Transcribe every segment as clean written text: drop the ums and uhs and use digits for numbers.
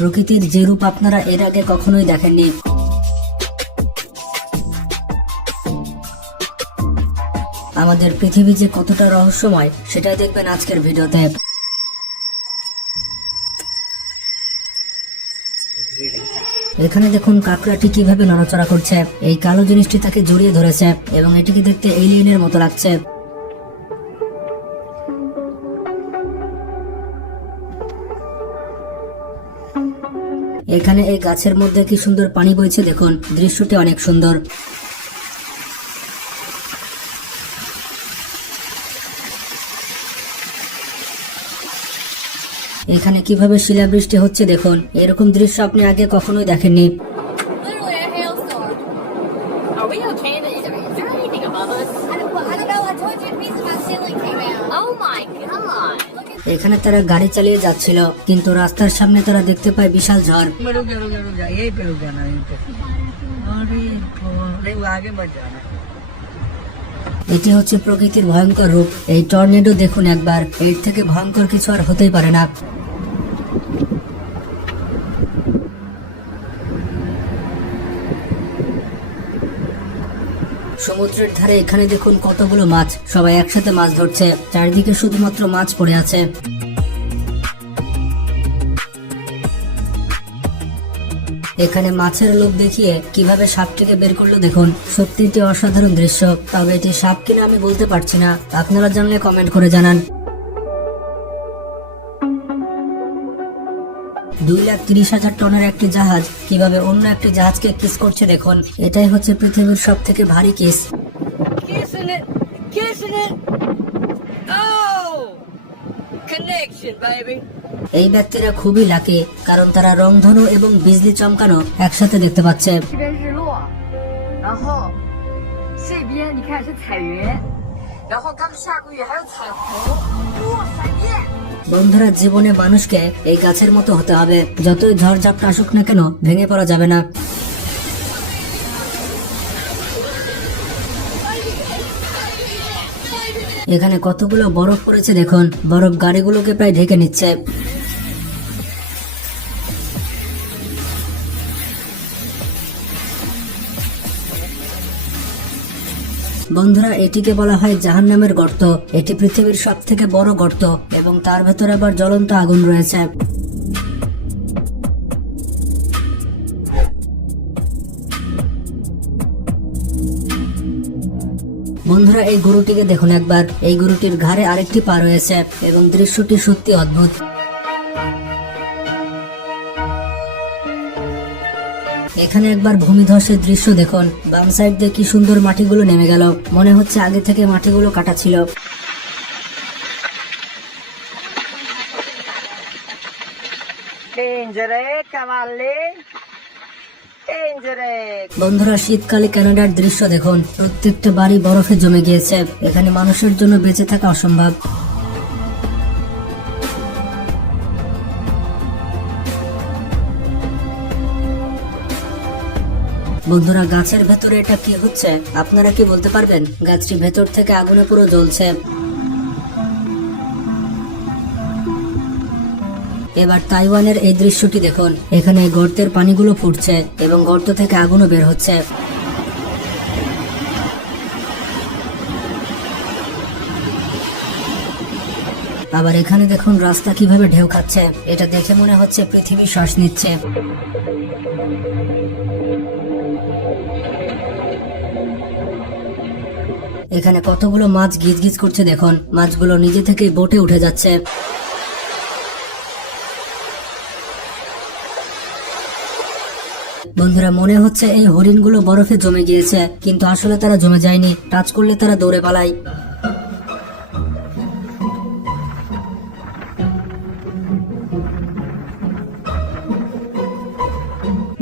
প্রকৃতির যে রূপ আপনারা এর আগে কখনোই দেখেননি। আমাদের পৃথিবী যে কতটা রহস্যময় সেটাই দেখবেন আজকের ভিডিওতে। এখানে দেখুন কাঁকড়াটি কিভাবে নড়াচড়া করছে। এই কালো জিনিসটি তাকে জড়িয়ে ধরেছে এবং এটিকে দেখতে এলিয়েনের মতো লাগছে। এখানে এই গাছের মধ্যে কি সুন্দর পানি বইছে, দেখুন দৃশ্যটি অনেক সুন্দর। এখানে কিভাবে শিলাবৃষ্টি হচ্ছে দেখুন, এরকম দৃশ্য আপনি আগে কখনোই দেখেননি। Literally a hailstorm. Are we okay? Is there anything above us? I don't know. I told you a piece of my ceiling came out. Oh my god. এখানে তারা গাড়ি চালিয়ে যাচ্ছিল, কিন্তু রাস্তার সামনে তারা দেখতে পায় বিশাল ঝড়। এটি হচ্ছে প্রকৃতির ভয়ঙ্কর রূপ। এই টর্নেডো দেখুন একবার, এর থেকে ভয়ঙ্কর কিছু আর হতেই পারে না। সমুদ্রের ধারে এখানে দেখুন কতগুলো মাছ, সবাই একসাথে মাছ ধরছে। চারিদিকে শুধুমাত্র মাছ পড়ে আছে। এখানে মাছের লোভ দেখিয়ে কিভাবে সাপটিকে বের করলো দেখুন, সত্যি এটি অসাধারণ দৃশ্য। তবে এটি সাপ কিনা আমি বলতে পারছি না, আপনারা জানলে কমেন্ট করে জানান। 2,30,000 টনের একটি জাহাজ কিভাবে অন্য একটি জাহাজকে কিস করছে দেখুন। এটাই হচ্ছে পৃথিবীর সব থেকে ভারী কিস। এই ব্যক্তিরা খুবই লাকি, কারণ তারা রংধনু এবং বিজলি চমকানো একসাথে দেখতে পাচ্ছে। 这边日落，然后这边你看是彩云，然后他们下个月还有彩虹，哇，闪电！ বন্ধুরা, জীবনে মানুষকে এই গাছের মতো হতে হবে, যতই ঝড়ঝাপটা আসুক না কেন ভেঙে পড়া যাবে না। এখানে কতগুলো বরফ পড়েছে দেখুন, বরফ গাড়িগুলোকে প্রায় ঢেকে নিচ্ছে। বন্ধুরা, এটিকে বলা হয় জাহান্নামের গর্ত। এটি পৃথিবীর সব থেকে বড় গর্ত এবং তার ভেতরে আবার জ্বলন্ত আগুন রয়েছে। বন্ধুরা, এই গরুটিকে দেখুন একবার, এই গরুটির ঘাড়ে আরেকটি পা রয়েছে এবং দৃশ্যটি সত্যি অদ্ভুত। এখানে একবার ভূমিধসের দৃশ্য দেখুন, বাম সাইড দিয়ে কি সুন্দর মাটিগুলো নেমে গেল, মনে হচ্ছে আগে থেকে মাটিগুলো কাটা ছিল। বন্ধুরা, শীতকালে কানাডার দৃশ্য দেখুন, প্রত্যেকটা বাড়ি বরফে জমে গিয়েছে। এখানে মানুষের জন্য বেঁচে থাকা অসম্ভব। বন্ধুরা, গাছের ভেতরে এটা কি হচ্ছে আপনারা কি বলতে পারবেন? গাছটি ভেতর থেকে আগুনে পুরো জ্বলছে। এবার তাইওয়ানের এই দৃশ্যটি দেখুন, এখানে গর্তের পানিগুলো ফুটছে এবং গর্ত থেকে আগুনও বের হচ্ছে। আবার এখানে দেখুন রাস্তা কিভাবে ঢেউ খাচ্ছে, এটা দেখে মনে হচ্ছে পৃথিবী শ্বাস নিচ্ছে। এখানে কতগুলো মাছ গিজগিজ করছে দেখুন, মাছগুলো নিজে থেকেই বোটে উঠে যাচ্ছে। বন্ধুরা, মনে হচ্ছে এই হরিণগুলো বরফে জমে গিয়েছে, কিন্তু আসলে তারা জমে যায়নি, টাচ করলে তারা দৌড়ে পালায়।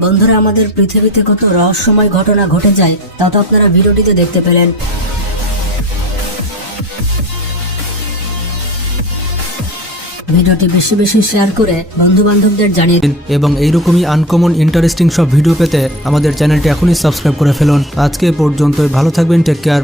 বন্ধুরা, আমাদের পৃথিবীতে কত রহস্যময় ঘটনা ঘটে যায় তা তো আপনারা ভিডিওটিতে দেখতে পেলেন। ভিডিওটি বেশি বেশি শেয়ার করে বন্ধু বান্ধবদের জানিয়ে দিন এবং এইরকমই আনকমন ইন্টারেস্টিং সব ভিডিও পেতে আমাদের চ্যানেলটি এখনই সাবস্ক্রাইব করে ফেলুন। আজকে পর্যন্তই, ভালো থাকবেন, টেক কেয়ার।